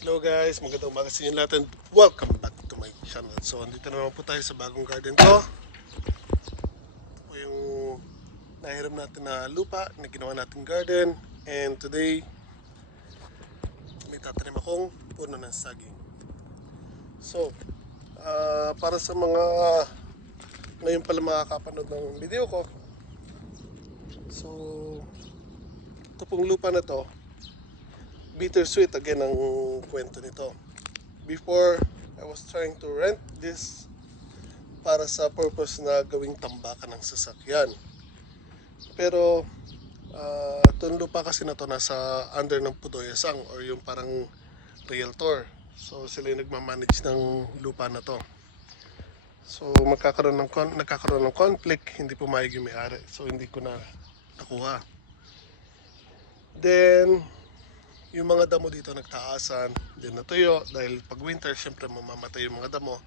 Hello guys, magandang umaga sa inyo lahat and welcome back to my channel. So, andito na naman po tayo sa bagong garden ko. Ito po yung nahiram natin na lupa na ginawa natin garden. And today, may tatanim akong puno ng saging. So, ah, para sa mga ngayon pala makakapanood ng video ko. So, ito pong lupa na to, bittersweet again ang kwento nito. Before, I was trying to rent this para sa purpose na gawing tambakan ng sasakyan. Pero, uh, itong lupa kasi na to nasa under ng Pudoyasang or yung parang realtor. So, sila yung nagmamanage ng lupa na to. So, magkakaroon ng, nagkakaroon ng conflict, hindi pumayag yung may-ari. So, hindi ko na nakuha. Then, yung mga damo dito nagtaasan, din natuyo dahil pag winter syempre mamamatay yung mga damo.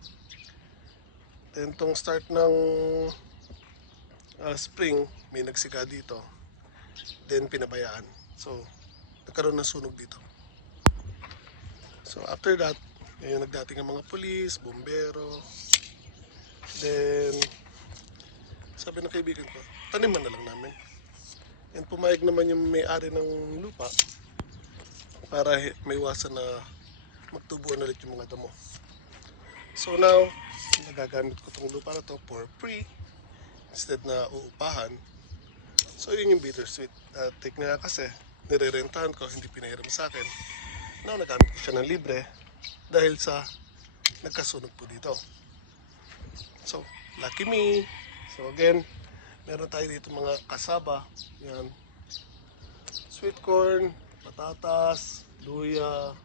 Then tong start ng ah, spring, may nagsiga dito. Then pinabayaan. So, nagkaroon ng sunog dito. So after that, ngayon nagdating ang mga pulis, bombero. Then, sabi ng kaibigan ko, taniman na lang namin. And pumayag naman yung may-ari ng lupa para may iwasan na magtubuan ulit yung mga damo. So now, nagagamit ko tong lupa na to for free instead na uupahan. So yun yung bittersweet. Uh, take nga kasi, nirerentahan ko, hindi pinahiram sa akin. Now, nagamit ko siya ng libre dahil sa nagkasunog po dito. So, lucky me. So again, meron tayo dito mga kasaba. Yan. Sweet corn, patatas, luya,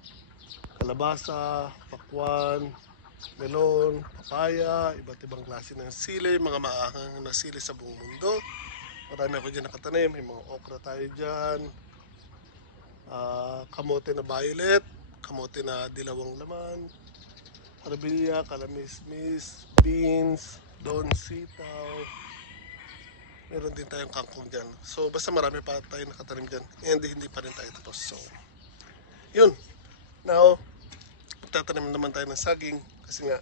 kalabasa, pakwan, melon, papaya, iba't ibang klase ng sili, mga maahang na sili sa buong mundo. Marami ako dyan nakatanim, may mga okra tayo dyan, ah, kamote na violet, kamote na dilawang laman, arbilya, kalamismis, beans, don sitaw, meron din tayong kangkong dyan. So, basta marami pa tayo nakatanim dyan. And hindi pa rin tayo tapos. So, yun. Now, magtatanim naman tayo ng saging. Kasi nga,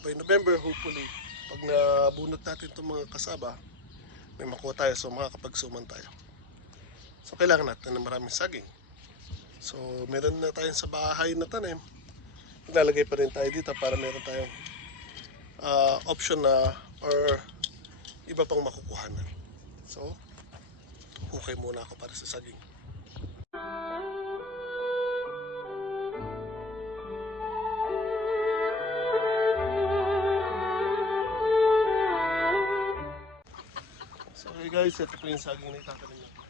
by November, hopefully, pag nabunot natin itong mga kasaba, may makuha tayo. So, makakapagsuman tayo. So, kailangan natin ng maraming saging. So, meron na tayong sa bahay na tanim. Maglalagay pa rin tayo dito para meron tayong ah, option na or iba pang makukuhanan. So, hukay muna ako para sa saging. So, hey guys, ito po yung saging na itatanim natin.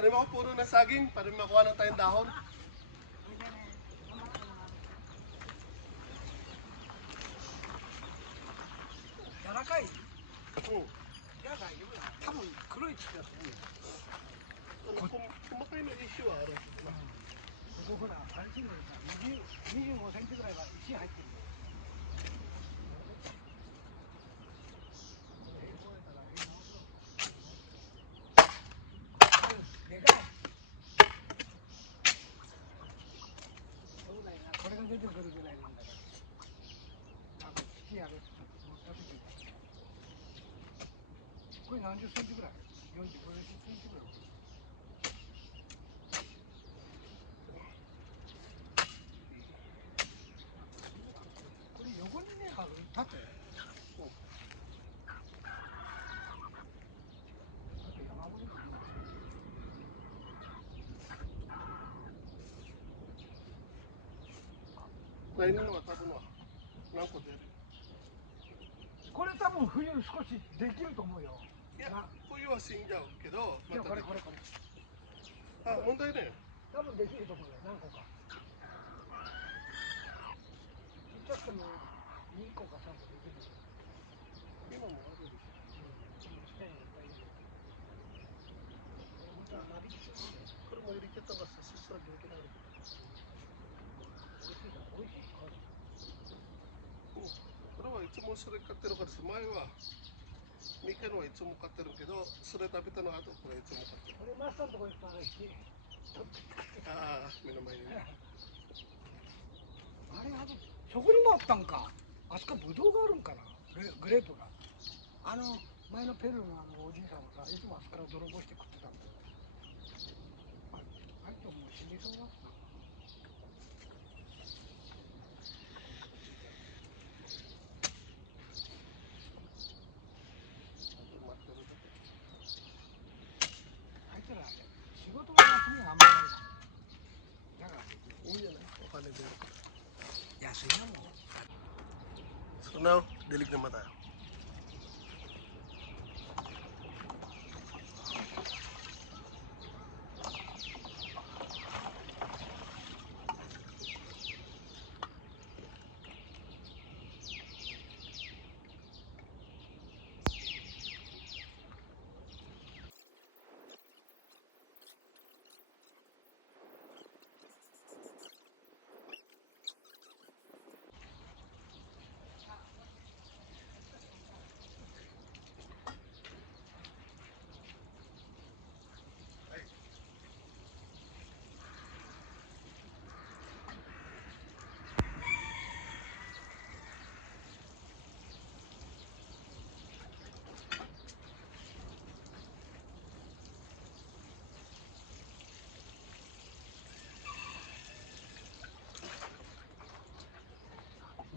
Tanim ako puro na saging para makuha na tayong dahon. Kainin mo, tapon mo. Nang ko din. これ多分分冬少しできると思うよ。いやな。冬は死んじゃうけどまたでこれこれこれ。あ問題ね。多分できると思うよ。何個かちっちゃくても2個か3個できる。今もあるでしょこれも入れてたらさそしたら元気になるこれはいつもそれ買ってるからです。前はみかんはいつも買ってるけどそれ食べたの後これいつも買ってる。俺マスターのとこ行ったらああ目の前にね。あれあのそこにもあったんか。あそこブドウがあるんかな。グレープが。あの前のペルーのあのおじいさんはさいつもあそこから泥棒して食ってたんだよ。ああれともう死にそうだ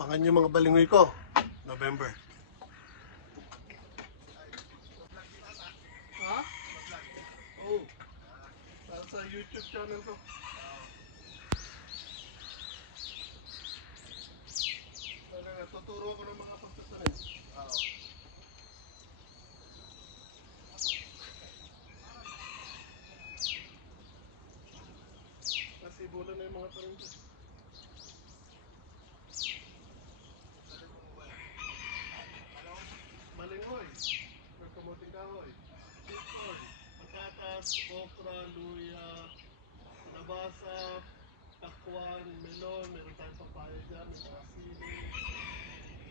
Bangan yung mga balingoy ko. November. Ha? Oo. Oh. Para sa YouTube channel ko. Talaga, tuturo ko ng mga pagtatanim. Oo. Kasi bulan na yung mga tanim ko. Malingoy, nagkamuting kahoy, sipon, patatas, okra, luya, nabasa, takwan, melon, meron tayong papaya dyan, may mga sili,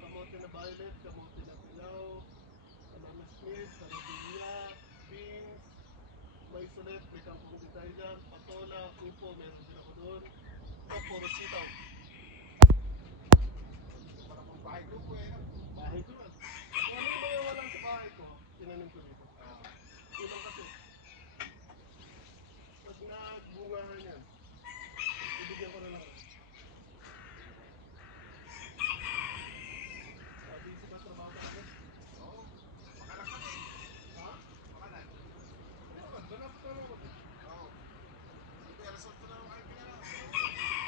kamote na violet, kamote na pilaw, banana smith, sardinia, beans, may sulit, may kangkong din tayo dyan, patola, upo, meron din ako doon, ito, puro sitaw. Para pang bahay ko po eh, no? bahay ko lang. Kung ano yung mga walang sa bahay ko, tinanim ko dito. Kulang kasi. Pag nagbungahan yan, ibigyan ko na lang. Ah, busy ka trabaho ka agad? Oo. Makalakas. Ha? Makalag. Ganap ka naman. Oo. Hindi, resort ko na lang kayo pinala.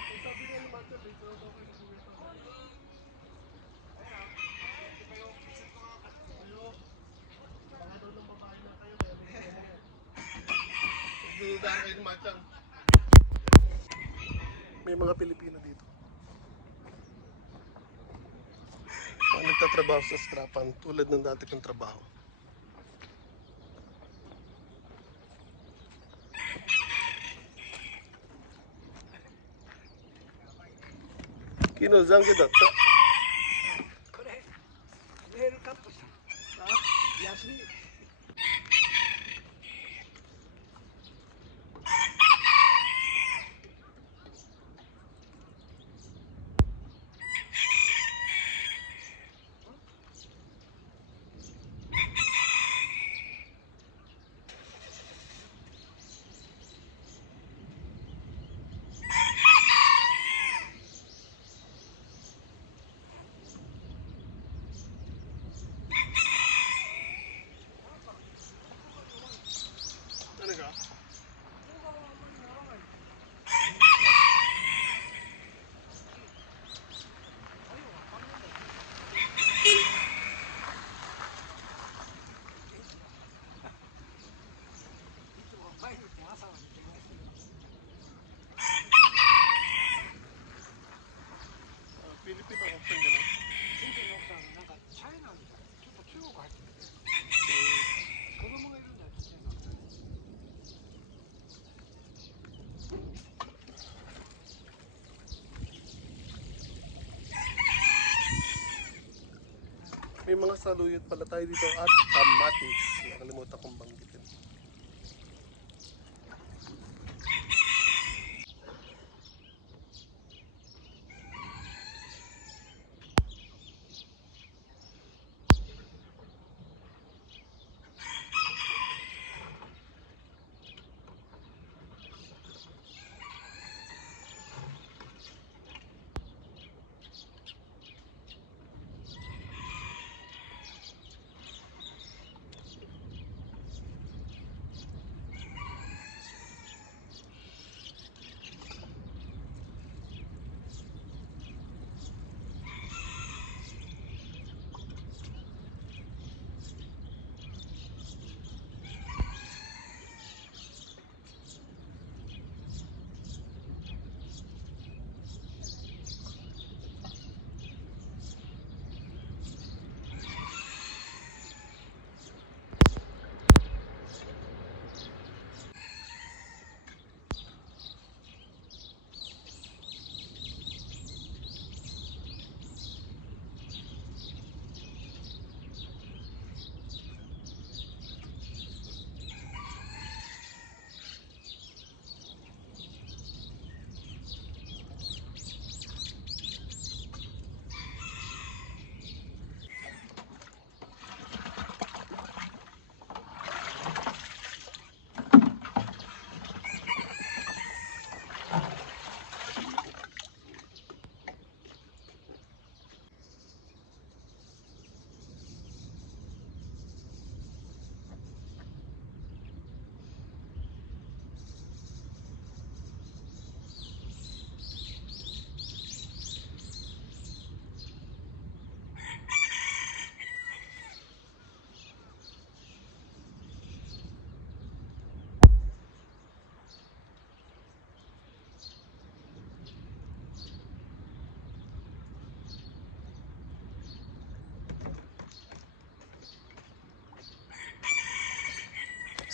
Eh, sabi nga ni Manchal, dito na daw kayo nag-uwi pa. Baka daw ng babae na kayo, meron kayo yan. Nagdududahan kayo ng matchang. May mga Pilipino dito. Ang nagtatrabaho sa scrapan tulad ng dati kong trabaho. Kino zangi datta. Kore, meru kappusa. Yasumi. May mga saluyot pala tayo dito at kamatis. Nakalimutan kong banggitin.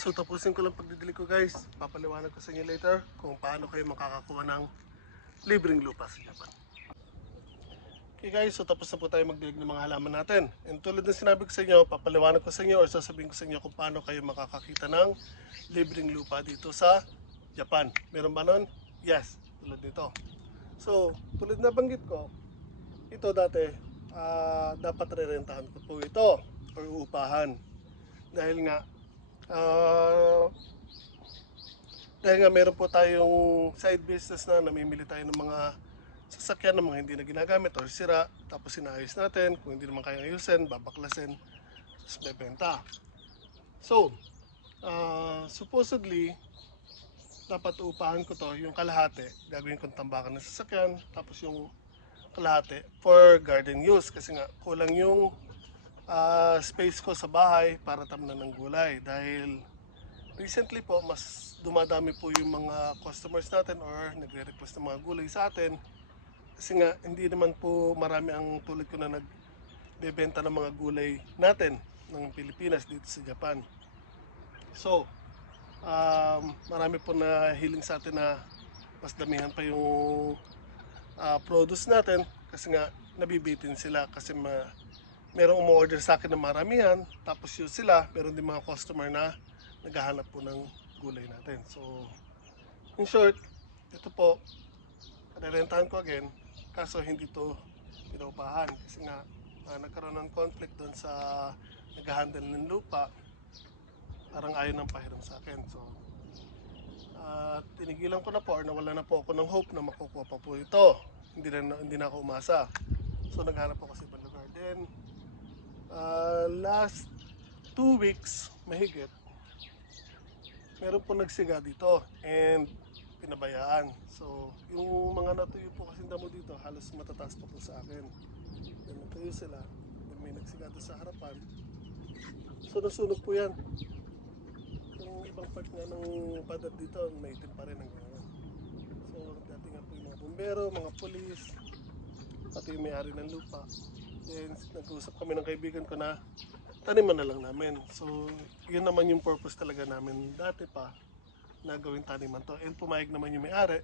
So tapusin ko lang pagdidili ko guys. Papaliwanag ko sa inyo later kung paano kayo makakakuha ng libreng lupa sa Japan. Okay guys, so tapos na po tayo magdilig ng mga halaman natin. And tulad ng sinabi ko sa inyo, papaliwanag ko sa inyo or sasabihin ko sa inyo kung paano kayo makakakita ng libreng lupa dito sa Japan. Meron ba nun? Yes, tulad nito. So, tulad na banggit ko, ito dati, ah, dapat rerentahan ko po ito or upahan. Dahil nga, Ah, dahil nga meron po tayong side business na namimili tayo ng mga sasakyan ng mga hindi na ginagamit or sira tapos sinayos natin. Kung hindi naman kaya ayusin, babaklasin tapos bebenta. So ah, supposedly dapat uupahan ko to yung kalahati gagawin kong tambakan ng sasakyan tapos yung kalahati for garden use. Kasi nga kulang yung ah, space ko sa bahay para tamnan ng gulay. Dahil recently po mas dumadami po yung mga customers natin or nagre-request ng mga gulay sa atin. Kasi nga hindi naman po marami ang tulad ko na nagbebenta ng mga gulay natin ng Pilipinas dito sa Japan. So um, marami po na hiling sa atin na mas damihan pa yung ah, produce natin kasi nga nabibitin sila kasi ma, merong umu-order sa akin ng maramihan, tapos yun sila, meron din mga customer na naghahanap po ng gulay natin. So, in short, ito po, rerentahan ko again, kaso hindi to pinaupahan kasi nga ah, nagkaroon ng conflict doon sa nag-handle ng lupa, parang ayaw ng pahiram sa akin. So, at tinigilan ko na po or nawala na po ako ng hope na makukuha pa po ito. Hindi na, hindi na ako umasa. So naghanap ako sa ibang lugar. Then, uh, last two weeks, mahigit, meron po nagsiga dito and pinabayaan. So, yung mga natuyo po kasi damo dito, halos matataas pa po sa akin. Then natuyo sila, then may nagsiga doon sa harapan. So, nasunog po yan. Yung ibang part nga ng padat dito, naitim pa rin hanggang ngayon. So, dati nga po yung mga bumbero, mga polis, pati yung may-ari ng lupa. Then, nag-uusap kami ng kaibigan ko na taniman na lang namin. So, yun naman yung purpose talaga namin dati pa na gawing taniman to. And pumayag naman yung may-ari.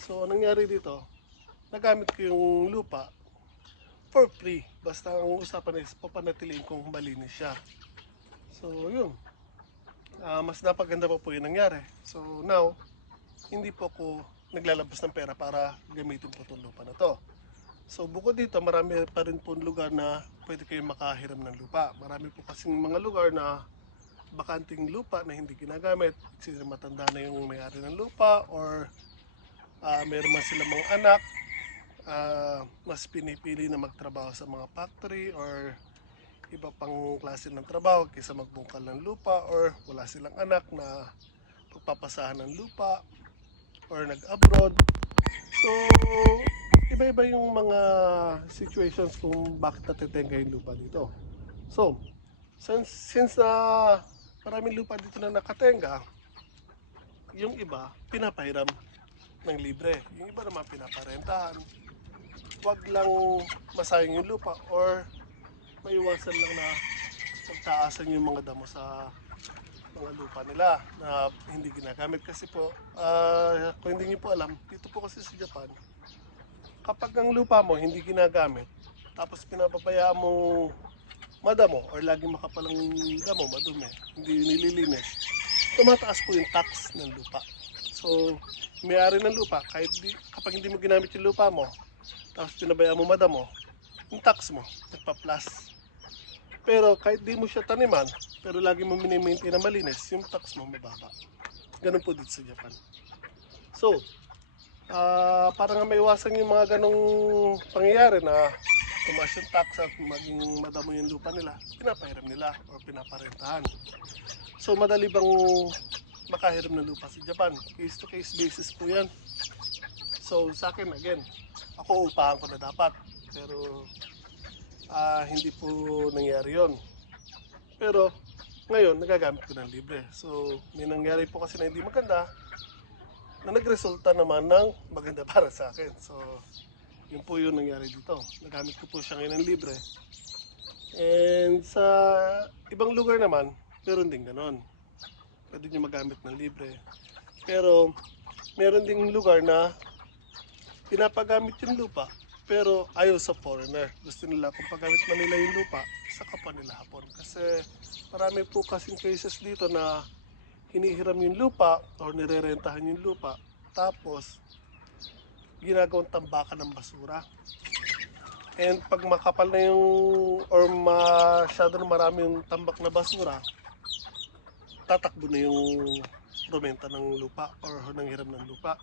So, anong nangyari dito? Nagamit ko yung lupa for free. Basta ang usapan is papanatiliin kung malinis siya. So, yun. Ah, mas napaganda pa po yung nangyari. So, now, hindi po ako naglalabas ng pera para gamitin po itong lupa na to. So, bukod dito, marami pa rin po lugar na pwede kayong makahiram ng lupa. Marami po kasing mga lugar na bakanting lupa na hindi ginagamit. Sila matanda na yung may-ari ng lupa or ah meron man sila mga anak ah, mas pinipili na magtrabaho sa mga factory or iba pang klase ng trabaho kaysa magbungkal ng lupa or wala silang anak na pagpapasahan ng lupa or nag-abroad. So, iba-iba yung mga situations kung bakit natitenga yung lupa dito. So, since, since na maraming lupa dito na nakatenga, yung iba pinapahiram ng libre. Yung iba naman pinaparentahan. Huwag lang masayang yung lupa or maiwasan lang na magtaasan yung mga damo sa mga lupa nila na hindi ginagamit kasi po ah, kung hindi niyo po alam dito po kasi sa Japan kapag ang lupa mo hindi ginagamit tapos pinapabayaan mo madamo or lagi makapalang damo madumi hindi nililinis tumataas po yung tax ng lupa so may-ari ng lupa kahit di, kapag hindi mo ginamit yung lupa mo tapos pinabayaan mo madamo yung tax mo nagpa-plus pero kahit di mo siya taniman, pero lagi mo minimaintain na malinis, yung tax mo mababa. Ganun po dito sa Japan. So, ah para nga maiwasan yung mga ganong pangyayari na tumaas yung tax at maging madamo yung lupa nila, pinapahiram nila o pinaparentahan. So, madali bang makahiram ng lupa sa Japan? Case to case basis po yan. So, sa akin, again, ako upahan ko na dapat. Pero, ah hindi po nangyari yon. Pero ngayon nagagamit ko ng libre. So may nangyari po kasi na hindi maganda na nagresulta naman ng maganda para sa akin. So yun po yung nangyari dito. Nagamit ko po siya ngayon ng libre. And sa ibang lugar naman, meron din ganon. Pwede nyo magamit ng libre. Pero meron ding lugar na pinapagamit yung lupa pero ayaw sa foreigner. Gusto nila kung paggamit man nila yung lupa, sa kapwa nila hapon. Kasi marami po kasing cases dito na hinihiram yung lupa or nirerentahan yung lupa tapos ginagawang tambakan ng basura. And pag makapal na yung or masyado na marami yung tambak na basura, tatakbo na yung rumenta ng lupa or ng hiram ng lupa.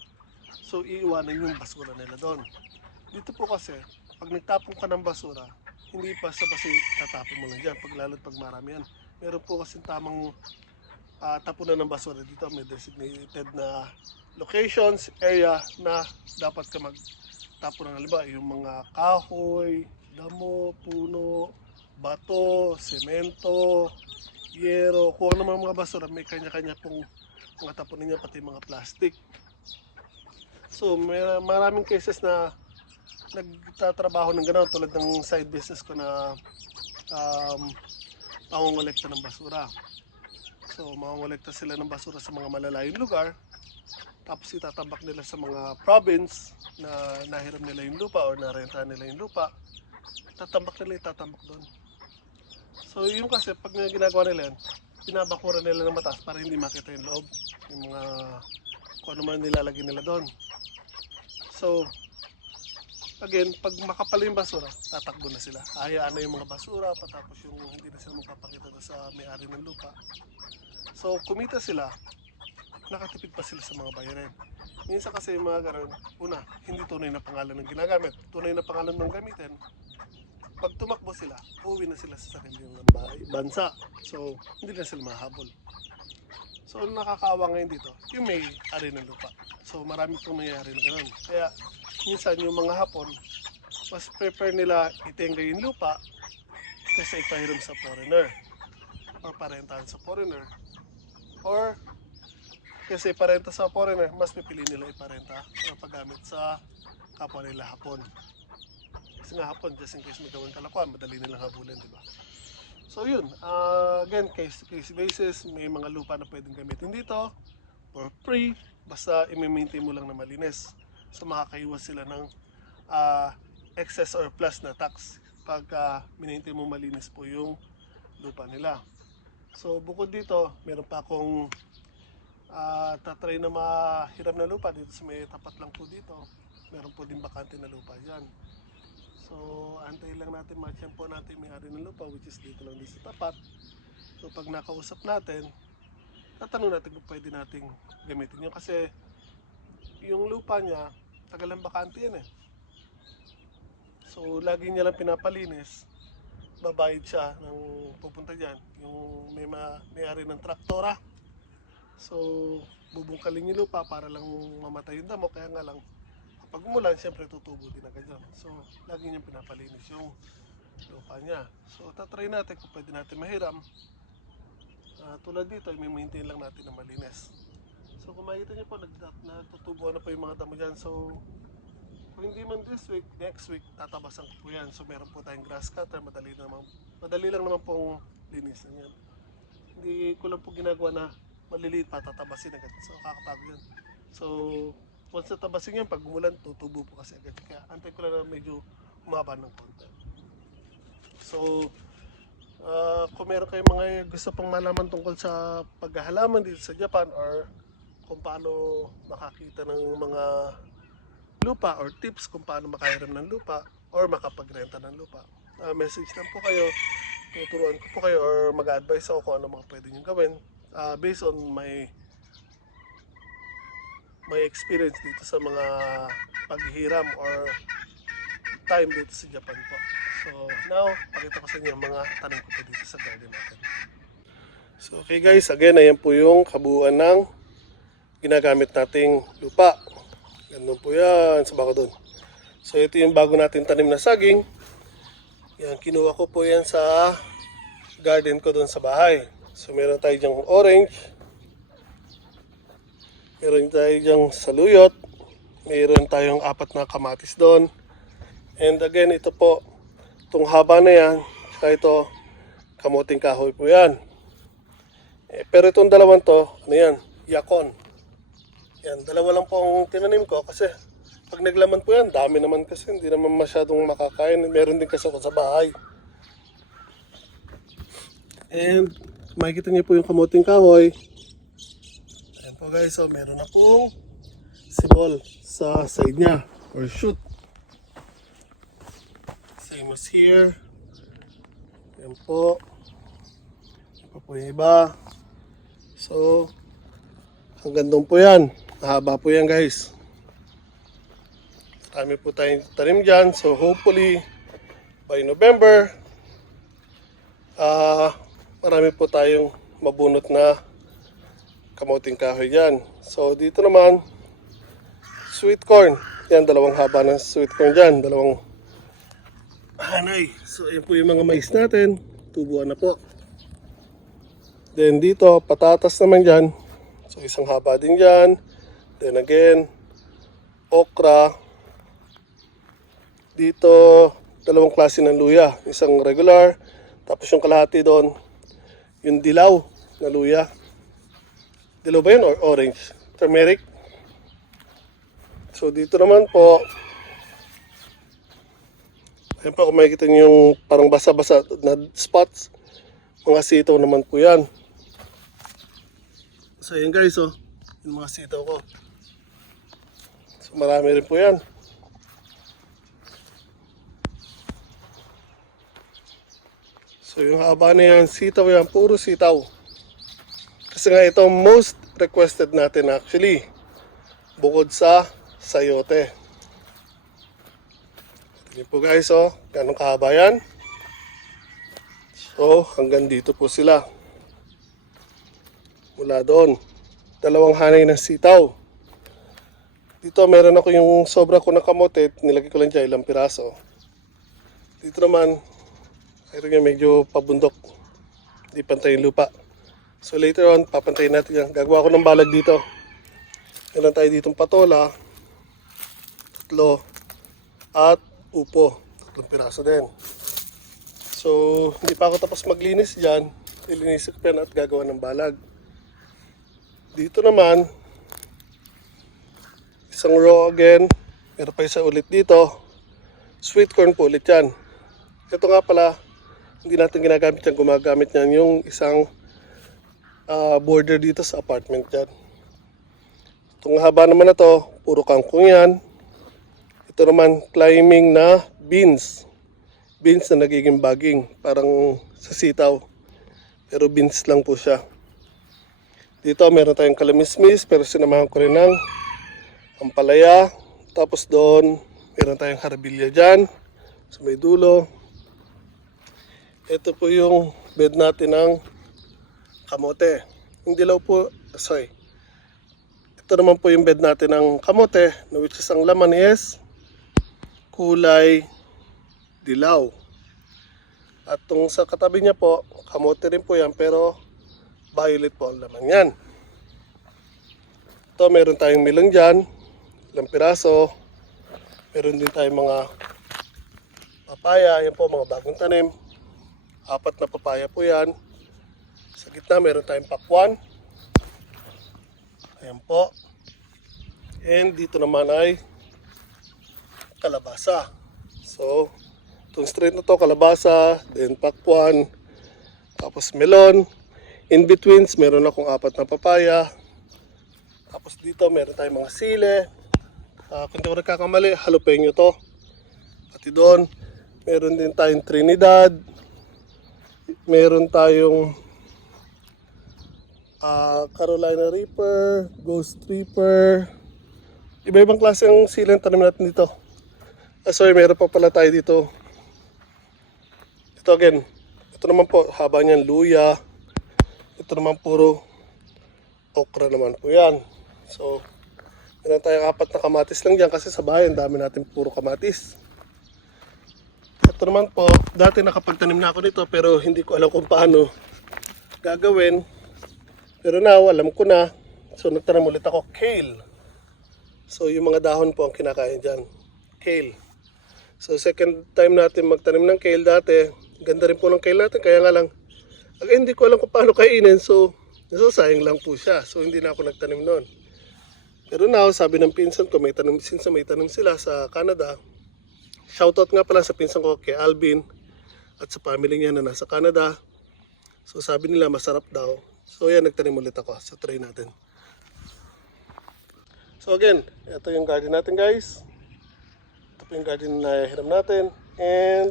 So iiwanan yung basura nila doon. Dito po kasi, pag nagtapon ka ng basura, hindi pa sa basi tatapon mo lang dyan, pag lalo't pag marami yan. Meron po kasi tamang ah, tapunan ng basura dito, may designated na locations, area na dapat ka magtapon ng halimbawa, yung mga kahoy, damo, puno, bato, semento, yero, kung ano mga basura, may kanya-kanya pong mga tapunan niya, pati mga plastic. So, may maraming cases na nagtatrabaho ng gano'n tulad ng side business ko na um, pangongolekta ng basura. So, mangongolekta sila ng basura sa mga malalayong lugar. Tapos itatambak nila sa mga province na nahiram nila yung lupa or narenta nila yung lupa. Tatambak nila, itatambak doon. So, yung kasi, pag ginagawa nila yan, binabakura nila ng mataas para hindi makita yung loob. Yung mga kung ano man nilalagay nila doon. So, again, pag makapal yung basura, tatakbo na sila. Hayaan na yung mga basura, patapos yung hindi na sila magpapakita sa may-ari ng lupa. So, kumita sila, nakatipid pa sila sa mga bayarin. Minsan kasi yung mga ganun, una, hindi tunay na pangalan ng ginagamit. Tunay na pangalan ng gamitin, pag tumakbo sila, uuwi na sila sa sarili ng bahay, bansa. So, hindi na sila mahabol. So, ang nakakaawa ngayon dito, yung may ari ng lupa. So, marami pong nangyayari na ganun. Kaya, minsan yung mga hapon, mas prefer nila itenga yung lupa kaysa ipahiram sa foreigner or parentahan sa foreigner or kasi parenta sa foreigner, mas pipili nila iparenta or paggamit sa kapwa nila hapon. Kasi nga hapon, just in case may gawin kalakuan, madali nilang habulin, di ba? So yun, ah, again, case to case basis, may mga lupa na pwedeng gamitin dito for free, basta i-maintain mo lang na malinis. So makakaiwas sila ng ah, excess or plus na tax pagka uh, mo malinis po yung lupa nila. So bukod dito, meron pa akong uh, tatry na mahiram na lupa dito sa may tapat lang po dito. Meron po din bakante na lupa dyan. So antay lang natin matyan po natin may ari ng lupa which is dito lang dito sa tapat. So pag nakausap natin, tatanong natin kung pwede nating gamitin yun kasi yung lupa niya, tagalang bakante yan eh. So, lagi niya lang pinapalinis. Babayad siya ng pupunta dyan. Yung may ma, may-ari ng traktora. So, bubungkalin yung lupa para lang mamatay yung damo. Kaya nga lang, kapag umulan, siyempre tutubo din agad yun. So, lagi niya pinapalinis yung lupa niya. So, tatry natin kung pwede natin mahiram. Ah, tulad dito, may maintain lang natin na malinis. So kung makikita niyo po, nag- natutubuan na po yung mga damo dyan. So kung hindi man this week, next week, tatabasan ko po yan. So meron po tayong grass cutter, madali, naman, madali lang naman pong linisan yan. Hindi ko lang po ginagawa na maliliit pa, tatabasin agad. So kakapagod yan. So once natabasin yan, pag umulan, tutubo po kasi agad. Kaya antay ko lang na medyo umaba ng konti. So Ah, kung meron kayong mga gusto pang malaman tungkol sa paghahalaman dito sa Japan or kung paano makakita ng mga lupa or tips kung paano makahiram ng lupa or makapagrenta ng lupa. Ah, message lang po kayo, tuturuan ko po kayo or mag-advise ako kung ano mga pwede nyo gawin ah, based on my my experience dito sa mga paghihiram or time dito sa Japan po. So now, pakita ko sa inyo mga tanim ko po dito sa garden natin. So okay guys, again, ayan po yung kabuuan ng ginagamit nating lupa. Ganun po yan sa bako doon. So ito yung bago natin tanim na saging. Yan, kinuha ko po yan sa garden ko doon sa bahay. So meron tayo dyang orange. Meron tayo dyang saluyot. Meron tayong apat na kamatis doon. And again, ito po, itong haba na yan, saka ito, kamuting kahoy po yan. Eh, pero itong dalawang to, ano yan, yakon. Yan, dalawa lang po ang tinanim ko kasi pag naglaman po yan, dami naman kasi, hindi naman masyadong makakain. Meron din kasi ako sa bahay. And makikita niyo po yung kamuting kahoy. Ayan po guys, so meron na pong sibol sa side niya or shoot. Same as here. Ayan po. Ayan pa po yung iba. So, hanggang doon po yan. Mahaba po yan guys. Marami po tayong tanim dyan. So, hopefully, by November, ah, marami po tayong mabunot na kamuting kahoy dyan. So, dito naman, sweet corn. Yan, dalawang haba ng sweet corn dyan. Dalawang hanay. So, ayan po yung mga mais natin. Tubuan na po. Then dito, patatas naman dyan. So, isang haba din dyan. Then again, okra. Dito, dalawang klase ng luya. Isang regular, tapos yung kalahati doon, yung dilaw na luya. Dilaw ba yun or orange? Turmeric. So, dito naman po, Ayan pa, kung makikita niyo yung parang basa-basa na spots, mga sitaw naman po yan. So ayan guys, oh, yung mga sitaw ko. Marami rin po yan. So yung haba na yan, sitaw yan, puro sitaw. Kasi nga ito most requested natin actually. Bukod sa sayote. Tingnan po guys, oh. Ganong kahaba yan. So, hanggang dito po sila. Mula doon. Dalawang hanay ng sitaw. Dito meron ako yung sobra ko ng kamote. Nilagay ko lang dyan ilang piraso. Dito naman, mayroon yung medyo pabundok. Hindi pantay lupa. So later on, papantayin natin yan. Gagawa ko ng balag dito. Meron tayo ditong patola. Tatlo. At upo. Tatlong piraso din. So, hindi pa ako tapos maglinis dyan. Ilinisin ko yan at gagawa ng balag. Dito naman, isang row again. Meron pa isa ulit dito. Sweet corn po ulit yan. Ito nga pala, hindi natin ginagamit yan. Gumagamit yan yung isang ah, border dito sa apartment yan. Itong haba naman na to, puro kangkong yan. Ito naman, climbing na beans. Beans na nagiging baging, parang sa sitaw. Pero beans lang po siya. Dito meron tayong kalamismis, pero sinamahan ko rin ng ampalaya. Tapos doon, meron tayong harbilya dyan, sa may dulo. Ito po yung bed natin ng kamote. Yung dilaw po, sorry. Ito naman po yung bed natin ng kamote, na which is ang laman is kulay dilaw. At tong sa katabi niya po, kamote rin po yan, pero violet po ang laman yan. Ito, meron tayong milong dyan, ilang piraso. Meron din tayong mga papaya, yan po, mga bagong tanim. Apat na papaya po yan. Sa gitna, meron tayong pakwan. Ayan po. And dito naman ay kalabasa. So, itong street na to, kalabasa, then pakwan, tapos melon. In betweens, meron akong apat na papaya. Tapos dito, meron tayong mga sile. Ah, kung di ko nagkakamali, jalapeno to. Pati doon, meron din tayong Trinidad. Meron tayong ah, Carolina Reaper, Ghost Reaper. Iba-ibang klase ang sila ang tanim natin dito. Ah, sorry, meron pa pala tayo dito. Ito again, ito naman po, haba niyan luya. Ito naman puro okra naman po yan. So, meron tayong apat na kamatis lang dyan kasi sa bahay, ang dami natin puro kamatis. Ito naman po, dati nakapagtanim na ako nito pero hindi ko alam kung paano gagawin. Pero now, alam ko na. So, nagtanim ulit ako kale. So, yung mga dahon po ang kinakain dyan. Kale. So, second time natin magtanim ng kale dati. Ganda rin po ng kale natin. Kaya nga lang, ag- hindi ko alam kung paano kainin. So, nasasayang lang po siya. So, hindi na ako nagtanim noon. Pero now, sabi ng pinsan ko, may tanim, since may tanim sila sa Canada, shoutout nga pala sa pinsan ko kay Alvin at sa family niya na nasa Canada. So, sabi nila masarap daw. So, yan, nagtanim ulit ako sa tray natin. So, again, ito yung garden natin, guys. Ito po yung garden na hiram natin. And,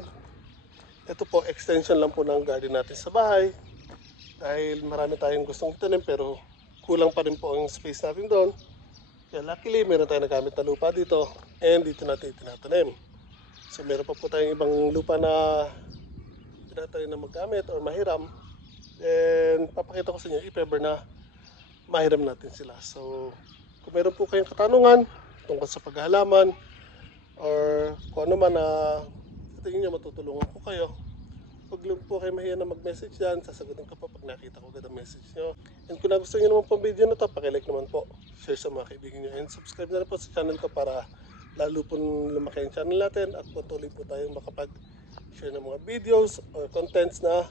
ito po, extension lang po ng garden natin sa bahay. Dahil marami tayong gustong itanim pero kulang pa rin po ang space natin doon. Kaya luckily, meron tayong nagamit na lupa dito. And dito natin tinatanim. So, meron pa po tayong ibang lupa na tinatanim na magamit or mahiram. And papakita ko sa inyo if ever na mahiram natin sila. So, kung meron po kayong katanungan tungkol sa paghahalaman or kung ano man na sa tingin nyo matutulungan ko kayo, huwag lang po kayo mahiya na mag-message dyan. Sasagutin ko po pag nakita ko agad ang message nyo. And kung nagustuhan nyo naman po video na to, pakilike naman po. Share sa mga kaibigan nyo. And subscribe na rin po sa channel ko para lalo po lumaki ang channel natin at patuloy po tayong makapag-share ng mga videos or contents na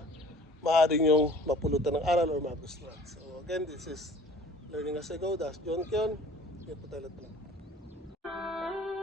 maaari nyong mapulutan ng aral or magustuhan. So again, this is Learning as I Go. That's John Kion. Yan po tayo pala.